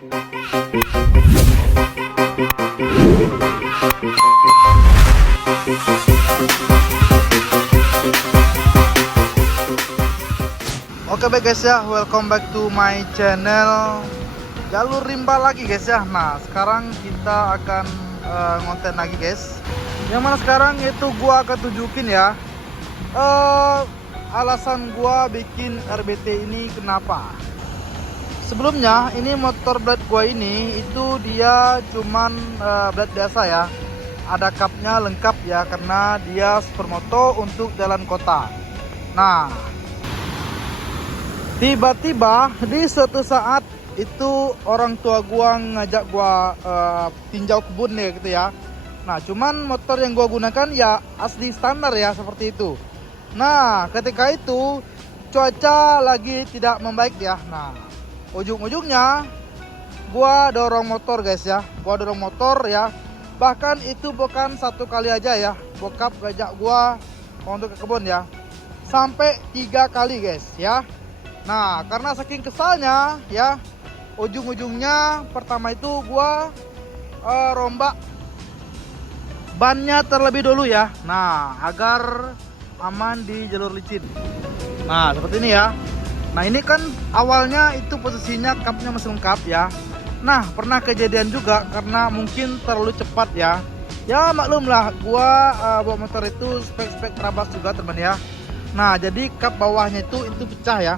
Oke baik guys ya, welcome back to my channel Jalur Rimba lagi guys ya. Nah sekarang kita akan ngonten lagi guys. Yang mana sekarang itu gua akan tunjukin ya alasan gua bikin RBT ini kenapa. Sebelumnya ini motor blade gua ini itu dia cuman blade biasa ya. Ada cupnya lengkap ya, karena dia supermoto untuk jalan kota. Nah tiba-tiba di suatu saat itu orang tua gua ngajak gua tinjau kebun ya gitu ya. Nah cuman motor yang gua gunakan ya asli standar ya seperti itu. Nah ketika itu cuaca lagi tidak membaik ya. Nah ujung-ujungnya gua dorong motor guys ya. Gua dorong motor ya. Bahkan itu bukan satu kali aja ya. Bokap ngajak gua untuk ke kebun ya. Sampai 3 kali guys ya. Nah karena saking kesalnya ya, ujung-ujungnya pertama itu gua rombak bannya terlebih dulu ya. Nah agar aman di jalur licin. Nah seperti ini ya. Nah ini kan awalnya itu posisinya cupnya masih lengkap ya. Nah pernah kejadian juga karena mungkin terlalu cepat ya. Ya maklum lah, gua bawa motor itu spek-spek terabas juga teman ya. Nah jadi cup bawahnya itu pecah ya.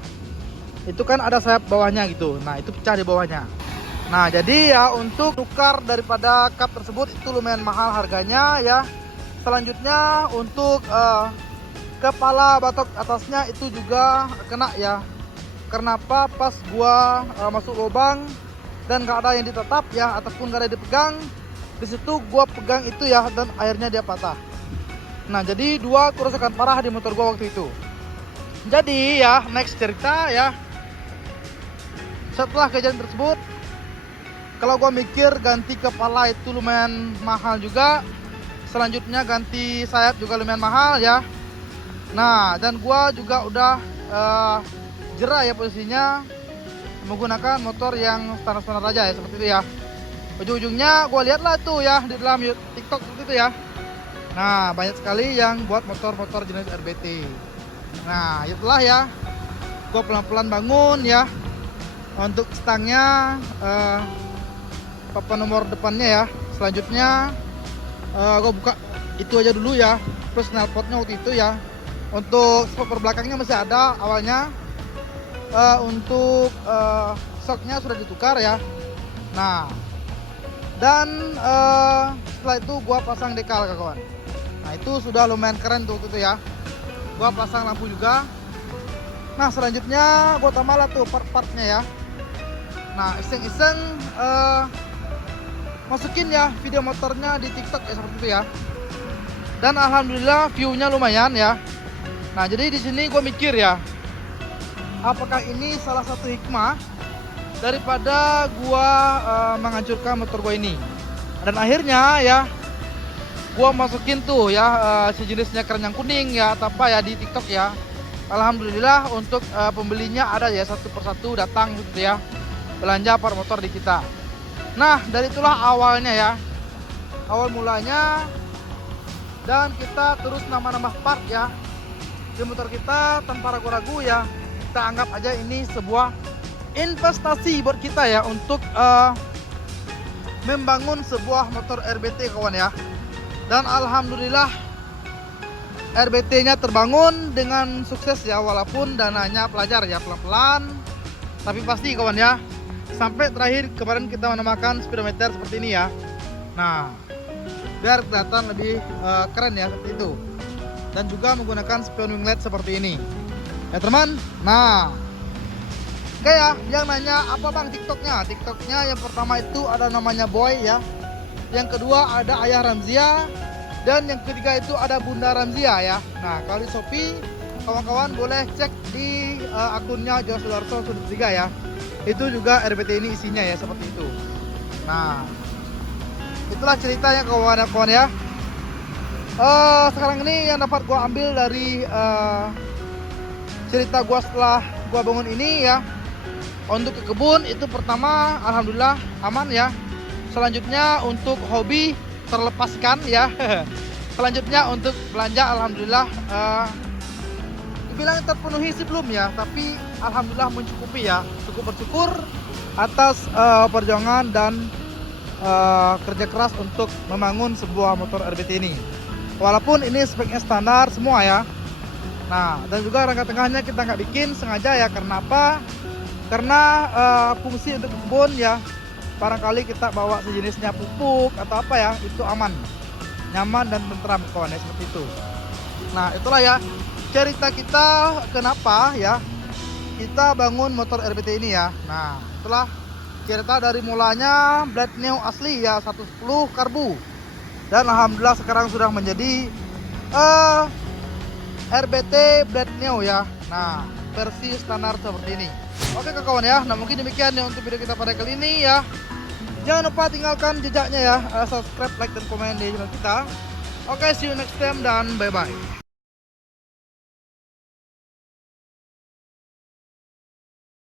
Itu kan ada sayap bawahnya gitu. Nah itu pecah di bawahnya. Nah jadi ya untuk tukar daripada cup tersebut itu lumayan mahal harganya ya. Selanjutnya untuk kepala batok atasnya itu juga kena ya. Kenapa pas gua masuk lubang dan gak ada yang ditetap ya, ataupun gak ada yang dipegang, disitu gua pegang itu ya, dan akhirnya dia patah. Nah jadi 2 kerusakan parah di motor gua waktu itu. Jadi ya next cerita ya. Setelah kejadian tersebut, kalau gua mikir ganti kepala itu lumayan mahal juga, selanjutnya ganti sayap juga lumayan mahal ya. Nah dan gua juga udah jerah ya posisinya menggunakan motor yang standar-standar aja ya, seperti itu ya. Ujung-ujungnya gua lihat lah tuh ya di dalam TikTok seperti itu ya. Nah banyak sekali yang buat motor-motor jenis RBT. Nah itulah ya, gua pelan-pelan bangun ya. Untuk stangnya papan nomor depannya ya. Selanjutnya gue buka itu aja dulu ya, plus knalpotnya waktu itu ya. Untuk spoiler belakangnya masih ada awalnya. Untuk shocknya sudah ditukar ya. Nah dan setelah itu gua pasang dekal kawan. Nah itu sudah lumayan keren tuh itu ya. Gua pasang lampu juga. Nah selanjutnya gua tambah lah tuh part-partnya ya. Nah iseng-iseng masukin ya video motornya di TikTok ya, seperti itu ya. Dan alhamdulillah view-nya lumayan ya. Nah jadi di sini gue mikir ya, apakah ini salah satu hikmah daripada gue menghancurkan motor gue ini. Dan akhirnya ya gue masukin tuh ya sejenisnya keranjang kuning ya, apa ya di TikTok ya. Alhamdulillah untuk pembelinya ada ya, satu persatu datang gitu ya, belanja part motor di kita. Nah dari itulah awalnya ya, awal mulanya. Dan kita terus nambah-nambah part ya di motor kita tanpa ragu-ragu ya. Kita anggap aja ini sebuah investasi buat kita ya, untuk membangun sebuah motor RBT kawan ya. Dan alhamdulillah RBT-nya terbangun dengan sukses ya, walaupun dananya pelajar ya, pelan-pelan tapi pasti kawan ya. Sampai terakhir kemarin kita menambahkan speedometer seperti ini ya. Nah biar kelihatan lebih keren ya, seperti itu. Dan juga menggunakan spion wing LED seperti ini ya teman. Nah oke ya, yang nanya apa bang TikToknya? TikToknya yang pertama itu ada namanya Boy ya. Yang kedua ada Ayah Ramzia. Dan yang ketiga itu ada Bunda Ramzia ya. Nah kalau di Shopee kawan-kawan boleh cek di akunnya Jos Sudarso 3 ya. Itu juga RBT ini isinya ya, seperti itu. Nah itulah ceritanya kawan-kawan ya. Sekarang ini yang dapat gua ambil dari cerita gua setelah gua bangun ini ya. Untuk ke kebun itu pertama alhamdulillah aman ya. Selanjutnya untuk hobi terlepaskan ya. Selanjutnya untuk belanja alhamdulillah dibilang terpenuhi sih belum ya, tapi alhamdulillah mencukupi ya. Cukup bersyukur atas perjuangan dan kerja keras untuk membangun sebuah motor RBT ini. Walaupun ini speknya standar semua ya. Nah, dan juga rangka tengahnya kita nggak bikin sengaja ya. Karena apa? Karena fungsi untuk kebun ya. Barangkali kita bawa sejenisnya pupuk atau apa ya, itu aman, nyaman dan tentram kawan ya, seperti itu. Nah, itulah ya cerita kita kenapa ya kita bangun motor RBT ini ya. Nah, itulah cerita dari mulanya blade new asli ya 110 karbu. Dan alhamdulillah sekarang sudah menjadi RBT blade new ya. Nah, versi standar seperti ini. Oke kawan ya, nah mungkin demikian ya untuk video kita pada kali ini ya. Jangan lupa tinggalkan jejaknya ya, subscribe, like, dan komen di channel kita. Oke, see you next time dan bye-bye.